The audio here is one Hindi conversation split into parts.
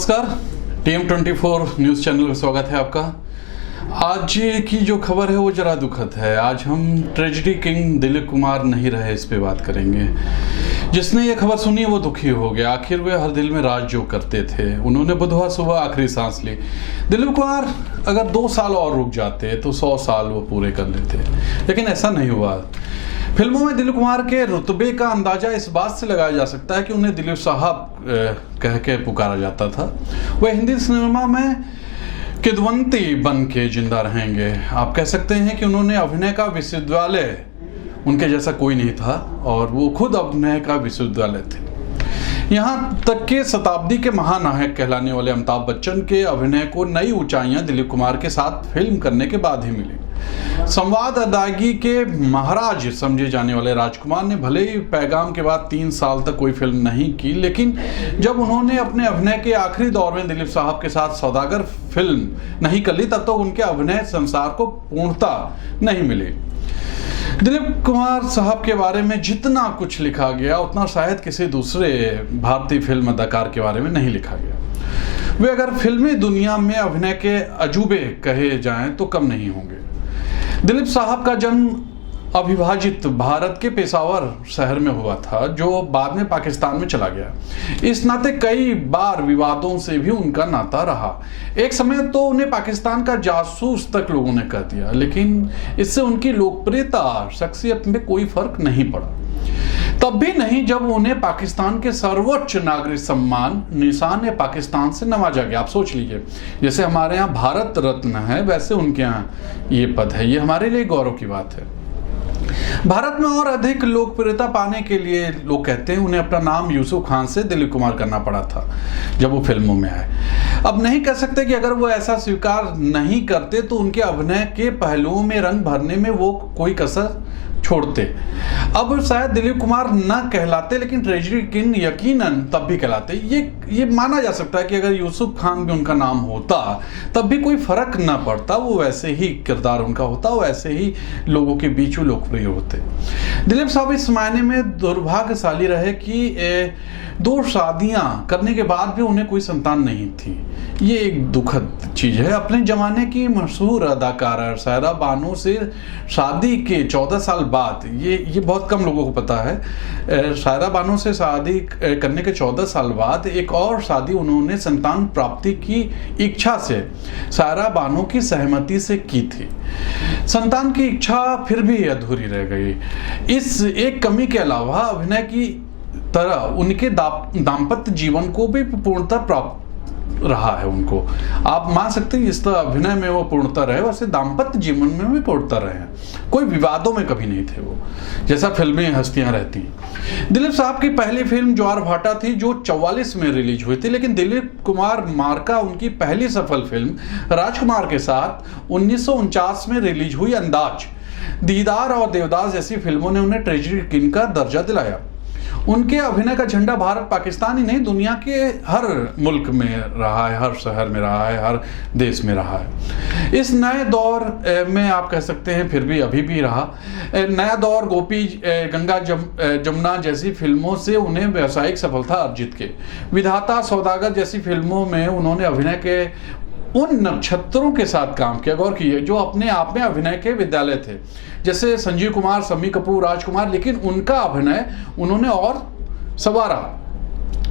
नमस्कार, TM24 न्यूज़ चैनल में स्वागत है आपका। आज की जो खबर है वो जरा दुखद है। आज हम ट्रेजेडी किंग दिलीप कुमार नहीं रहे इस पे बात करेंगे। जिसने ये खबर सुनी वो दुखी हो गया। आखिर वे हर दिल में राज जो करते थे, उन्होंने बुधवार सुबह आखिरी सांस ली। दिलीप कुमार अगर 2 साल और रुक जाते तो 100 साल वो पूरे कर लेते, लेकिन ऐसा नहीं हुआ। फिल्मों में दिलीप कुमार के रुतबे का अंदाजा इस बात से लगाया जा सकता है कि उन्हें दिलीप साहब कह के पुकारा जाता था। वह हिंदी सिनेमा में किदवंती बन के जिंदा रहेंगे। आप कह सकते हैं कि उन्होंने अभिनय का विश्वविद्यालय, उनके जैसा कोई नहीं था, और वो खुद अभिनय का विश्वविद्यालय थे। यहाँ तक कि शताब्दी के महानायक कहलाने वाले अमिताभ बच्चन के अभिनय को नई ऊंचाइयां दिलीप कुमार के साथ फिल्म करने के बाद ही मिली। संवाद अदायगी के महाराज समझे जाने वाले राजकुमार ने भले ही पैगाम के बाद 3 साल तक कोई फिल्म नहीं की, लेकिन जब उन्होंने अपने अभिनय के आखिरी दौर में दिलीप साहब के साथ सौदागर फिल्म नहीं कर ली, तब तो उनके अभिनय संसार को पूर्णता नहीं मिली। दिलीप कुमार साहब के बारे में जितना कुछ लिखा गया उतना शायद किसी दूसरे भारतीय फिल्म अदाकार के बारे में नहीं लिखा गया। वे अगर फिल्मी दुनिया में अभिनय के अजूबे कहे जाएं तो कम नहीं होंगे। दिलीप साहब का जन्म अविभाजित भारत के पेशावर शहर में हुआ था, जो बाद में पाकिस्तान में चला गया। इस नाते कई बार विवादों से भी उनका नाता रहा। एक समय तो उन्हें पाकिस्तान का जासूस तक लोगों ने कह दिया, लेकिन इससे उनकी लोकप्रियता, शख्सियत में कोई फर्क नहीं पड़ा। तब भी नहीं जब उन्हें पाकिस्तान के सर्वोच्च नागरिक सम्मान निशान पाकिस्तान से नवाजा गया। आप सोच लीजिए, जैसे हमारे यहाँ भारत रत्न है, वैसे उनके यहाँ ये पद है। ये हमारे लिए गौरव की बात है। भारत में और अधिक लोकप्रियता पाने के लिए लोग कहते हैं उन्हें अपना नाम यूसुफ खान से दिलीप कुमार करना पड़ा था जब वो फिल्मों में आए। अब नहीं कह सकते कि अगर वो ऐसा स्वीकार नहीं करते तो उनके अभिनय के पहलुओं में रंग भरने में वो कोई कसर छोड़ते। अब शायद दिलीप कुमार न कहलाते, लेकिन ट्रेजेडी किंग यकीनन तब भी कहलाते। ये माना जा सकता है कि अगर यूसुफ खान भी उनका नाम होता तब भी कोई फर्क न पड़ता, वो वैसे ही किरदार उनका होता, वैसे ही लोगों के बीच वो लोकप्रिय होते। दिलीप साहब इस मायने में दुर्भाग्यशाली रहे कि 2 शादियां करने के बाद भी उन्हें कोई संतान नहीं थी। ये एक दुखद चीज है। अपने जमाने की मशहूर अदाकारा सायरा बानो से शादी के 14 साल बाद, ये बहुत कम लोगों को पता है, सायरा बानो से शादी करने के 14 साल बाद एक और शादी उन्होंने संतान प्राप्ति की इच्छा से सायरा बानो की सहमति से की थी। संतान की इच्छा फिर भी अधूरी रह गई। इस एक कमी के अलावा अभिनय की तरह उनके दाम्पत्य जीवन को भी पूर्णता प्राप्त रहा है उनको। आप मान सकते हैं इस तरह अभिनय में वो पूर्णता रहे, वैसे दाम्पत्य जीवन में भी पूर्णता रहे हैं। कोई विवादों में कभी नहीं थे वो, जैसा फिल्मी हस्तियां रहती। दिलीप साहब की पहली फिल्म ज्वार भाटा थी, जो 44 में रिलीज हुई थी, लेकिन दिलीप कुमार मार्का उनकी पहली सफल फिल्म राजकुमार के साथ 1949 में रिलीज हुई अंदाज, दीदार और देवदास जैसी फिल्मों ने उन्हें ट्रेजेडी किंग का दर्जा दिलाया। उनके अभिनय का झंडा भारत पाकिस्तान ही नहीं, दुनिया के हर मुल्क में रहा है, हर शहर में रहा है, हर देश में रहा है। इस नए दौर में आप कह सकते हैं फिर भी अभी भी रहा। नया दौर गोपी, गंगा जमुना जैसी फिल्मों से उन्हें व्यावसायिक सफलता अर्जित की। विधाता, सौदागर जैसी फिल्मों में उन्होंने अभिनय के उन नक्षत्रों के साथ काम किया, गौर कीजिए, जो अपने आप में अभिनय के विद्यालय थे, जैसे संजीव कुमार, शम्मी कपूर, राजकुमार। लेकिन उनका अभिनय उन्होंने और संवारा।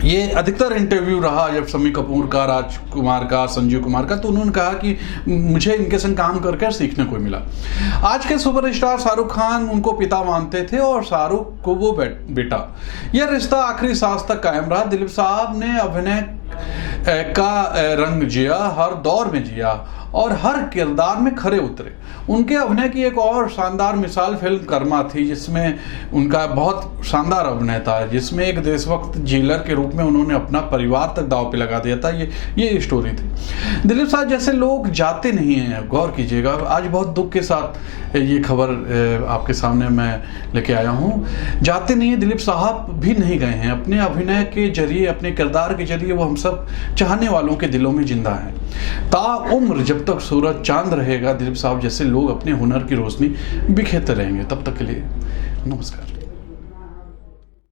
ये अधिकतर इंटरव्यू रहा जब शम्मी कपूर का, राजकुमार का, संजीव कुमार का, तो उन्होंने कहा कि मुझे इनके संग काम करके सीखने को मिला। आज के सुपरस्टार शाहरुख खान उनको पिता मानते थे और शाहरुख को वो बेटा। यह रिश्ता आखिरी सांस तक कायम रहा। दिलीप साहब ने अभिनय का रंग जिया, हर दौर में जिया और हर किरदार में खरे उतरे। उनके अभिनय की एक और शानदार मिसाल फिल्म कर्मा थी, जिसमें उनका बहुत शानदार अभिनय था, जिसमें एक देशभक्त जेलर के रूप में उन्होंने अपना परिवार तक दांव पे लगा दिया था। ये स्टोरी थी। दिलीप साहब जैसे लोग जाते नहीं हैं, गौर कीजिएगा। आज बहुत दुख के साथ ये खबर आपके सामने मैं लेके आया हूँ। जाते नहीं है, दिलीप साहब भी नहीं गए हैं। अपने अभिनय के जरिए, अपने किरदार के जरिए वो हम सब चाहने वालों के दिलों में जिंदा हैं। ताउम्र जब तक सूरज चांद रहेगा, दिलीप साहब जैसे लोग अपने हुनर की रोशनी बिखेरते रहेंगे। तब तक के लिए नमस्कार।